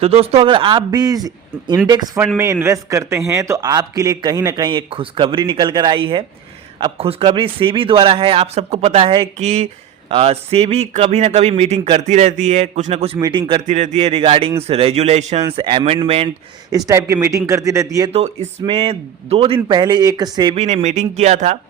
तो दोस्तों, अगर आप भी इंडेक्स फंड में इन्वेस्ट करते हैं तो आपके लिए कहीं ना कहीं एक खुशखबरी निकल कर आई है। अब खुशखबरी सेबी द्वारा है। आप सबको पता है कि सेबी कभी ना कभी मीटिंग करती रहती है, कुछ ना कुछ मीटिंग करती रहती है रिगार्डिंग्स रेजुलेशंस, अमेंडमेंट, इस टाइप की मीटिंग करती रहती है। तो इसमें 2 दिन पहले एक सेबी ने मीटिंग किया था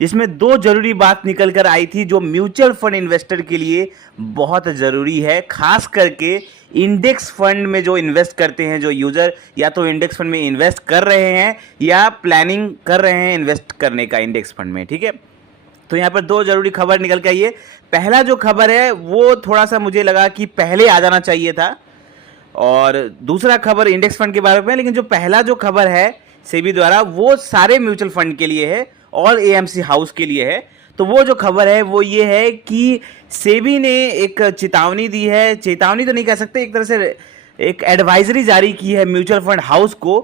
जिसमें 2 जरूरी बात निकल कर आई थी जो म्यूचुअल फंड इन्वेस्टर के लिए बहुत ज़रूरी है। खास करके इंडेक्स फंड में जो इन्वेस्ट करते हैं जो यूज़र, या तो इंडेक्स फंड में इन्वेस्ट कर रहे हैं या प्लानिंग कर रहे हैं इन्वेस्ट करने का इंडेक्स फंड में। ठीक है, तो यहाँ पर 2 जरूरी खबर निकल के आई है। पहला जो खबर है वो थोड़ा सा मुझे लगा कि पहले आ जाना चाहिए था, और दूसरा खबर इंडेक्स फंड के बारे में। लेकिन जो पहला जो खबर है सेबी द्वारा वो सारे म्यूचुअल फंड के लिए है और एएमसी हाउस के लिए है। तो वो जो खबर है वो ये है कि सेबी ने एक चेतावनी दी है, चेतावनी तो नहीं कह सकते, एक तरह से एक एडवाइजरी जारी की है म्यूचुअल फंड हाउस को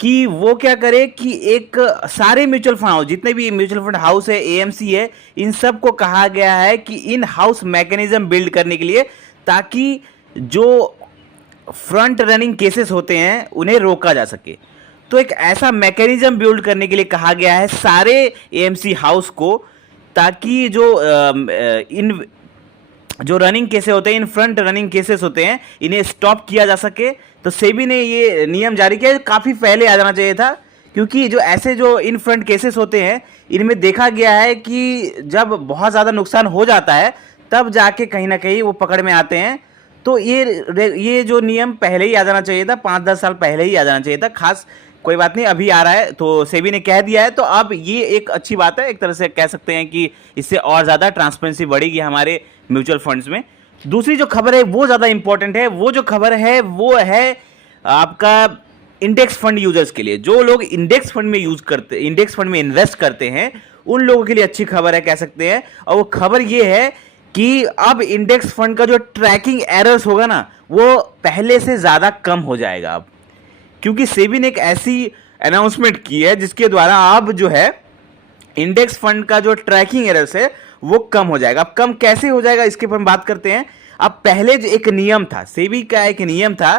कि वो क्या करे कि एक सारे म्यूचुअल फंड हाउस, जितने भी म्यूचुअल फंड हाउस है, एएमसी है, इन सब को कहा गया है कि इन हाउस मैकेनिज्म बिल्ड करने के लिए, ताकि जो फ्रंट रनिंग केसेस होते हैं उन्हें रोका जा सके। तो एक ऐसा मैकेनिज्म बिल्ड करने के लिए कहा गया है सारे एएमसी हाउस को, ताकि जो रनिंग केसेस होते हैं, इन फ्रंट रनिंग केसेस होते हैं, इन्हें स्टॉप किया जा सके। तो सेबी ने ये नियम जारी किया, काफ़ी पहले आ जाना चाहिए था, क्योंकि जो ऐसे जो इन फ्रंट केसेस होते हैं इनमें देखा गया है कि जब बहुत ज़्यादा नुकसान हो जाता है तब जाके कहीं ना कहीं वो पकड़ में आते हैं। तो ये जो नियम पहले ही आ जाना चाहिए था, 5-10 साल पहले ही आ जाना चाहिए था। खास कोई बात नहीं, अभी आ रहा है तो सेबी ने कह दिया है, तो अब ये एक अच्छी बात है। एक तरह से कह सकते हैं कि इससे और ज़्यादा ट्रांसपेरेंसी बढ़ेगी हमारे म्यूचुअल फंड्स में। दूसरी जो खबर है वो ज़्यादा इंपॉर्टेंट है। वो जो खबर है वो है आपका इंडेक्स फंड यूजर्स के लिए। जो लोग इंडेक्स फंड में इंडेक्स फंड में इन्वेस्ट करते हैं उन लोगों के लिए अच्छी खबर है, कह सकते हैं। और वो खबर ये है कि अब इंडेक्स फंड का जो ट्रैकिंग एरर्स होगा ना, वो पहले से ज़्यादा कम हो जाएगा अब, क्योंकि सेबी ने एक ऐसी अनाउंसमेंट की है जिसके द्वारा अब जो है इंडेक्स फंड का जो ट्रैकिंग एरर्स है वो कम हो जाएगा। अब कम कैसे हो जाएगा इसके ऊपर हम बात करते हैं। अब पहले जो एक नियम था, सेबी का एक नियम था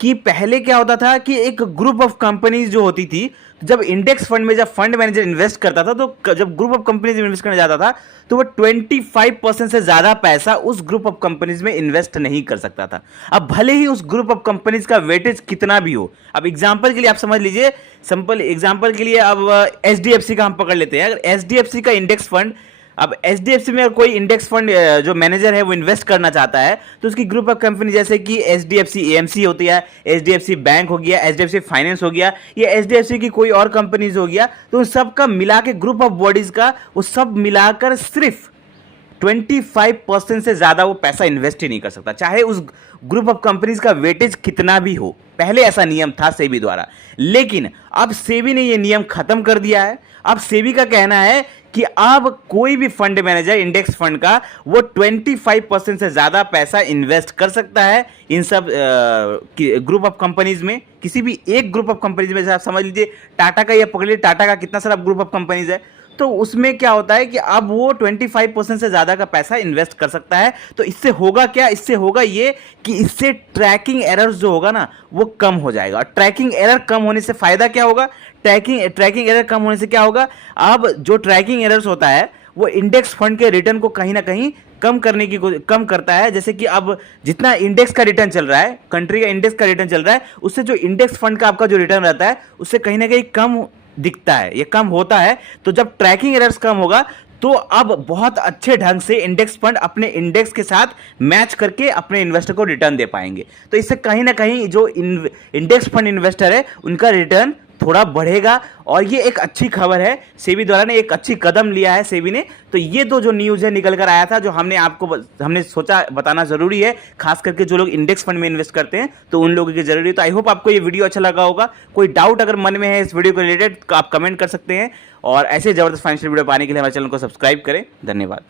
कि पहले क्या होता था कि एक ग्रुप ऑफ कंपनीज जो होती थी, जब इंडेक्स फंड में जब फंड मैनेजर इन्वेस्ट करता था, तो जब ग्रुप ऑफ कंपनीज में इन्वेस्ट करने जाता था तो वो 25% से ज़्यादा पैसा उस ग्रुप ऑफ कंपनीज में इन्वेस्ट नहीं कर सकता था। अब भले ही उस ग्रुप ऑफ कंपनीज का वेटेज कितना भी हो। अब एग्जांपल के लिए आप समझ लीजिए, सिंपल एग्जांपल के लिए अब एचडीएफसी का हम पकड़ लेते हैं। अगर एचडीएफसी का इंडेक्स फंड, अब एचडीएफसी में अगर कोई इंडेक्स फंड जो मैनेजर है वो इन्वेस्ट करना चाहता है, तो उसकी ग्रुप ऑफ कंपनी जैसे कि एचडीएफसी एएमसी होती है, एचडीएफसी बैंक हो गया, एचडीएफसी फाइनेंस हो गया, या एचडीएफसी की कोई और कंपनीज हो गया, तो उन सब का मिला के ग्रुप ऑफ बॉडीज का वो सब मिलाकर सिर्फ 25% से ज़्यादा वो पैसा इन्वेस्ट ही नहीं कर सकता, चाहे उस ग्रुप ऑफ कंपनीज का वेटेज कितना भी हो। पहले ऐसा नियम था सेबी द्वारा, लेकिन अब सेबी ने ये नियम खत्म कर दिया है। अब सेबी का कहना है कि अब कोई भी फंड मैनेजर इंडेक्स फंड का वो 25% से ज़्यादा पैसा इन्वेस्ट कर सकता है इन सब ग्रुप ऑफ कंपनीज में। किसी भी एक ग्रुप ऑफ कंपनीज में, जैसे आप समझ लीजिए टाटा का, या पकड़ लीजिए टाटा का कितना सारा ग्रुप ऑफ कंपनीज है, तो उसमें क्या होता है कि अब वो 25% से ज़्यादा का पैसा इन्वेस्ट कर सकता है। तो इससे होगा क्या, इससे होगा ये कि इससे ट्रैकिंग एरर्स जो होगा ना वो कम हो जाएगा। और ट्रैकिंग एरर कम होने से फ़ायदा क्या होगा, ट्रैकिंग एरर कम होने से क्या होगा, अब जो ट्रैकिंग एरर्स होता है वो इंडेक्स फंड के रिटर्न को कहीं ना कहीं कम करता है। जैसे कि अब जितना इंडेक्स का रिटर्न चल रहा है, कंट्री का इंडेक्स का रिटर्न चल रहा है, उससे जो इंडेक्स फंड का आपका जो रिटर्न रहता है उससे कहीं ना कहीं कम दिखता है, ये कम होता है। तो जब ट्रैकिंग एरर्स कम होगा तो अब बहुत अच्छे ढंग से इंडेक्स फंड अपने इंडेक्स के साथ मैच करके अपने इन्वेस्टर को रिटर्न दे पाएंगे। तो इससे कहीं ना कहीं जो इंडेक्स फंड इन्वेस्टर है उनका रिटर्न थोड़ा बढ़ेगा, और ये एक अच्छी खबर है। सेबी द्वारा ने एक अच्छी कदम लिया है सेबी ने। तो ये दो जो न्यूज़ है निकल कर आया था, जो हमने सोचा बताना ज़रूरी है, खास करके जो लोग इंडेक्स फंड में इन्वेस्ट करते हैं तो उन लोगों की ज़रूरी है। तो आई होप आपको ये वीडियो अच्छा लगा होगा। कोई डाउट अगर मन में है इस वीडियो को रिलेटेड तो आप कमेंट कर सकते हैं, और ऐसे ज़बरदस्त फाइनेंशियल वीडियो पाने के लिए हमारे चैनल को सब्सक्राइब करें। धन्यवाद।